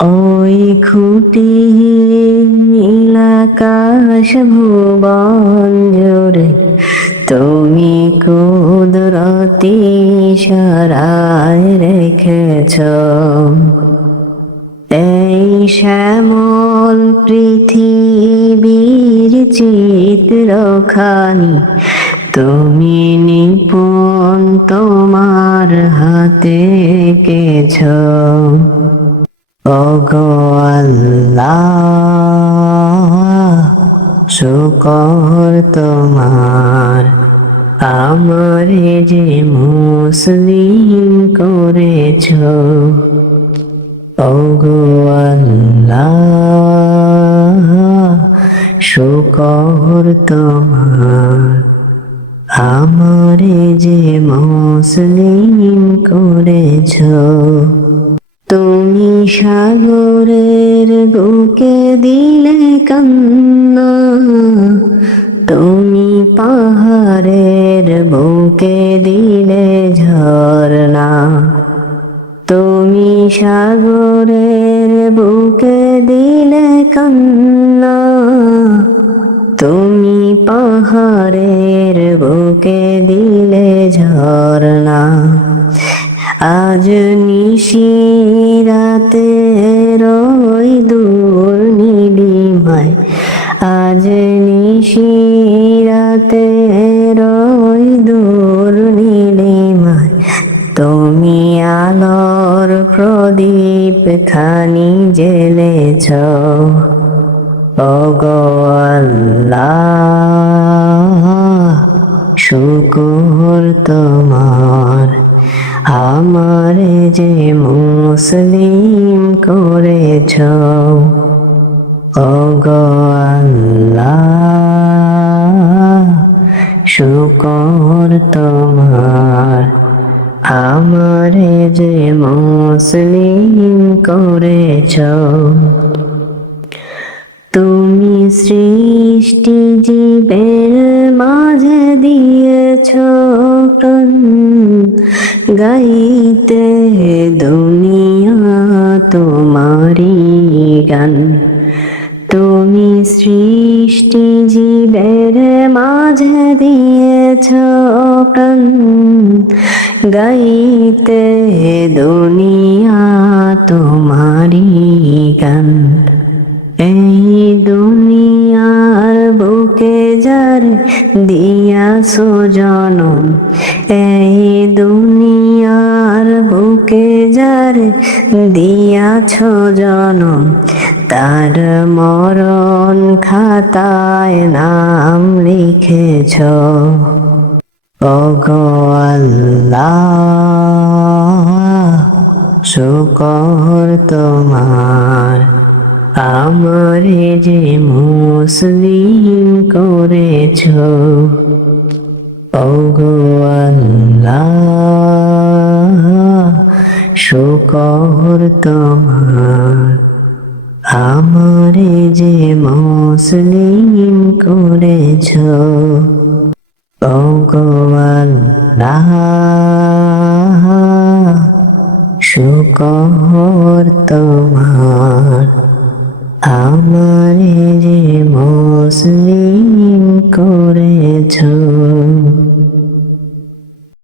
ওই খুঁটিহীন নীল আকাশ ভুবন জুড়ে তুমি কুদরতি ইশারায় রেখেছ এই শ্যামল পৃথিবীর চিত্রখানি তুমি নিপুণ তোমার হাতে এঁকেছ। ওগো আল্লাহ, শুকর তোমার আমারে যে মুসলিম করেছ। ওগো আল্লাহ, শুকর তোমার আমারে যে মুসলিম করেছ। তুমি সাগরের বুকে দিলে কান্না, তুমি পাহাড়ের বুকে দিলে ঝরনা, তুমি সাগরের বুকে দিলে কান্না, তুমি পাহাড়ের বুকে দিলে ঝরনা। আজ নিশিরাতে রই দূর নীলিমায়, আজ নিশিরাতে রই দূর নীলিমায়, তুমি আলোর প্রদীপ খানি জ্বেলেছ। ওগো আল্লাহ, শুকর তোমার আমারে যে মুসলিম করেছ। ওগো আল্লাহ, শুকর তোমার আমারে যে মুসলিম করেছ। তুমি সৃষ্টি জীবের মাঝে দিয়েছ প্রাণ, গাইতে দুনিয়া তোমারি গান। তুমি সৃষ্টি জীবের মাঝে দিয়েছ প্রাণ, গাইতে দুনিয়া তোমারি গান। এই দুনিয়ার বুকে যার দিয়াছো জনম, এই দুনিয়ার বুকে যার দিয়াছো জনম, তার মরণ খাতায় নাম লিখেছ। ওগো আল্লাহ, শুকর তোমার আমারে যে মুসলিম করেছ। ওগো আল্লাহ, শুকর তোমার আমারে যে মুসলিম করেছ। ওগো আল্লাহ, শুকর তোমার।